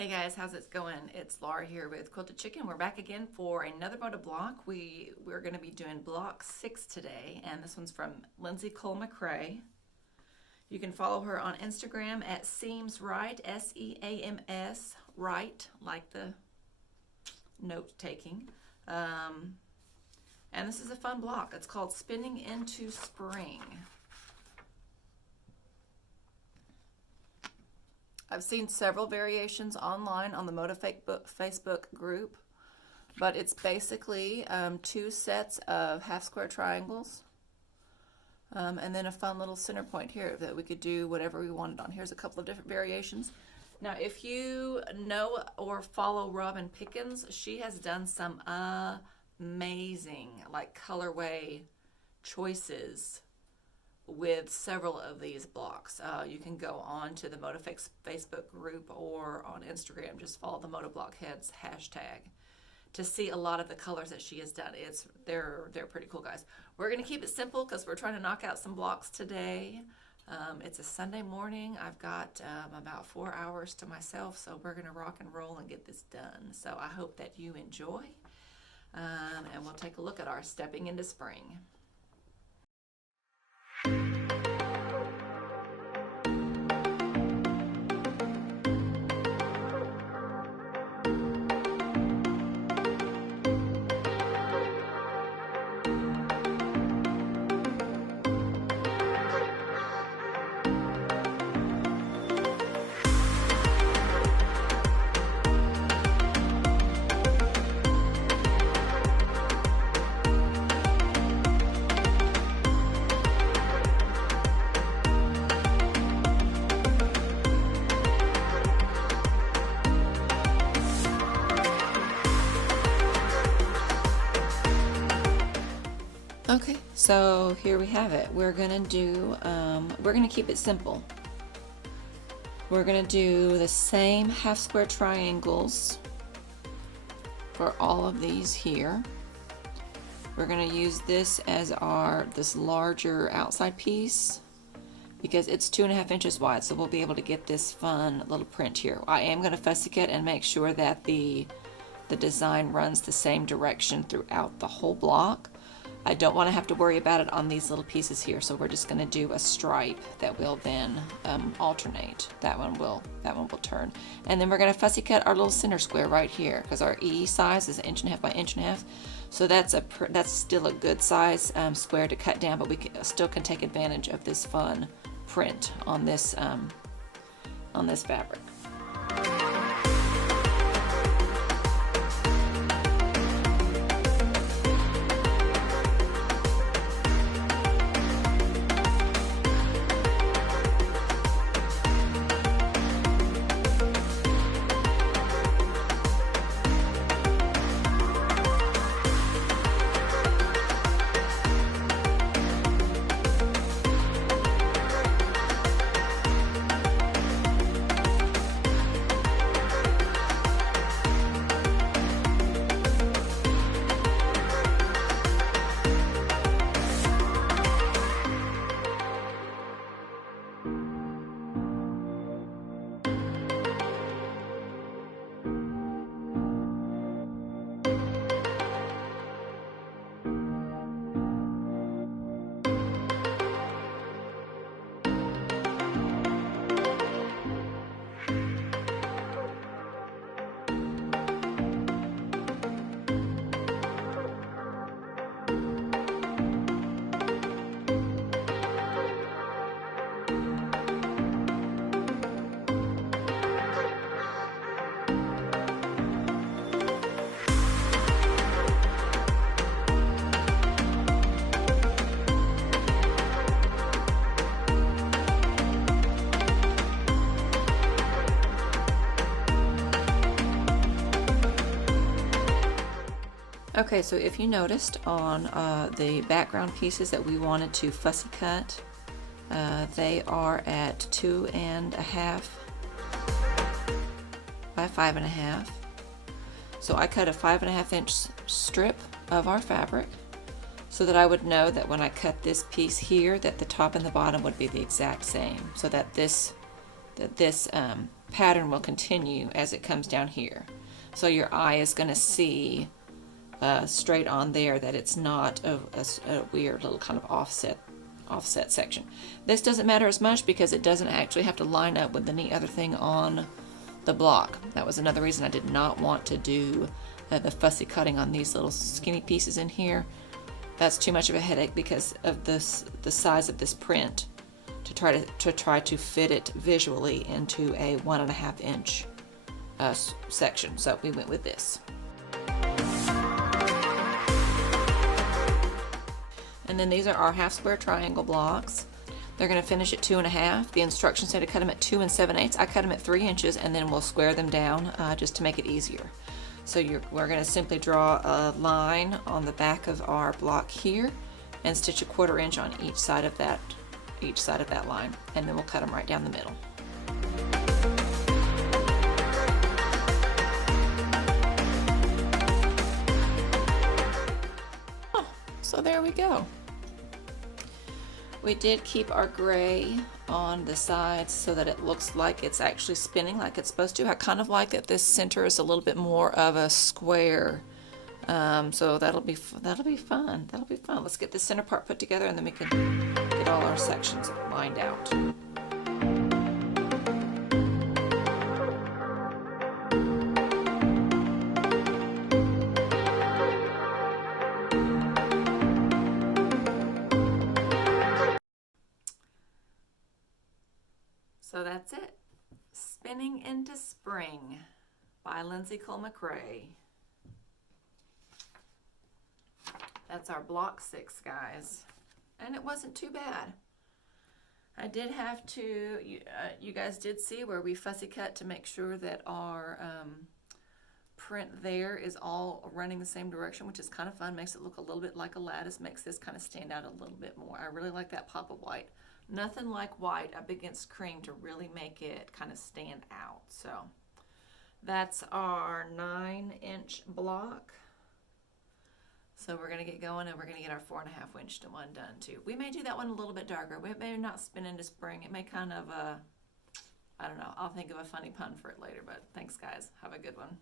Hey guys, how's it going? It's Laura here with Quilted Chicken. We're back again for another moto block. We're going to be doing block 6 today, and this one's from Linzee Kull McCray. You can follow her on Instagram at Seams Right, S-E-A-M-S, right, like the note taking. And this is a fun block. It's called Spinning into Spring. I've seen several variations online on the Moto Facebook group, but it's basically 2 sets of half square triangles and then a fun little center point here that we could do whatever we wanted on. Here's a couple of different variations. Now, if you know or follow Robin Pickens, she has done some amazing colorway choices with several of these blocks. You can go on to the MotoFix Facebook group or on Instagram, just follow the MotoBlockheads hashtag to see a lot of the colors that she has done. They're pretty cool, guys. We're gonna keep it simple because we're trying to knock out some blocks today. It's a Sunday morning. I've got about 4 hours to myself, so we're gonna rock and roll and get this done. So I hope that you enjoy, and we'll take a look at our Stepping into Spring. Okay, so here we have it. We're gonna keep it simple. We're gonna do the same half square triangles for all of these here. We're gonna use this as this larger outside piece because it's 2.5 inches wide, so we'll be able to get this fun little print here. I am gonna fussy cut and make sure that the design runs the same direction throughout the whole block. I don't want to have to worry about it on these little pieces here, so we're just going to do a stripe that will then alternate. That one will turn, and then we're going to fussy cut our little center square right here because our E size is 1.5 inches by 1.5 inches. So that's still a good size square to cut down, but we still can take advantage of this fun print on this fabric. Okay, so if you noticed on the background pieces that we wanted to fussy cut, they are at 2.5 by 5.5. So I cut a 5.5 inch strip of our fabric so that I would know that when I cut this piece here that the top and the bottom would be the exact same, so that this pattern will continue as it comes down here. So your eye is going to see straight on there that it's not a weird little kind of offset section. This doesn't matter as much because it doesn't actually have to line up with any other thing on the block. That was another reason I did not want to do the fussy cutting on these little skinny pieces in here. That's too much of a headache because of the size of this print to try to fit it visually into a 1.5 inch section. So we went with this. And then these are our half square triangle blocks. They're going to finish at 2.5. The instructions say to cut them at 2 7/8. I cut them at 3 inches, and then we'll square them down just to make it easier. So we're going to simply draw a line on the back of our block here and stitch a 1/4 inch on each side of that line, and then we'll cut them right down the middle. Oh, so there we go. We did keep our gray on the sides so that it looks like it's actually spinning like it's supposed to. I kind of like that this center is a little bit more of a square. So that'll be fun. That'll be fun. Let's get this center part put together and then we can get all our sections lined out. So that's it. Spinning into Spring by Linzee Kull McCray. That's our block 6, guys. And it wasn't too bad. I did have to, you guys did see where we fussy cut to make sure that our print there is all running the same direction, which is kind of fun. Makes it look a little bit like a lattice, makes this kind of stand out a little bit more. I really like that pop of white. Nothing like white up against cream to really make it kind of stand out. So that's our 9-inch block. So we're going to get going and we're going to get our 4.5 inch one done too. We may do that one a little bit darker. We may not spin into spring. It may kind of, I don't know. I'll think of a funny pun for it later, but thanks guys. Have a good one.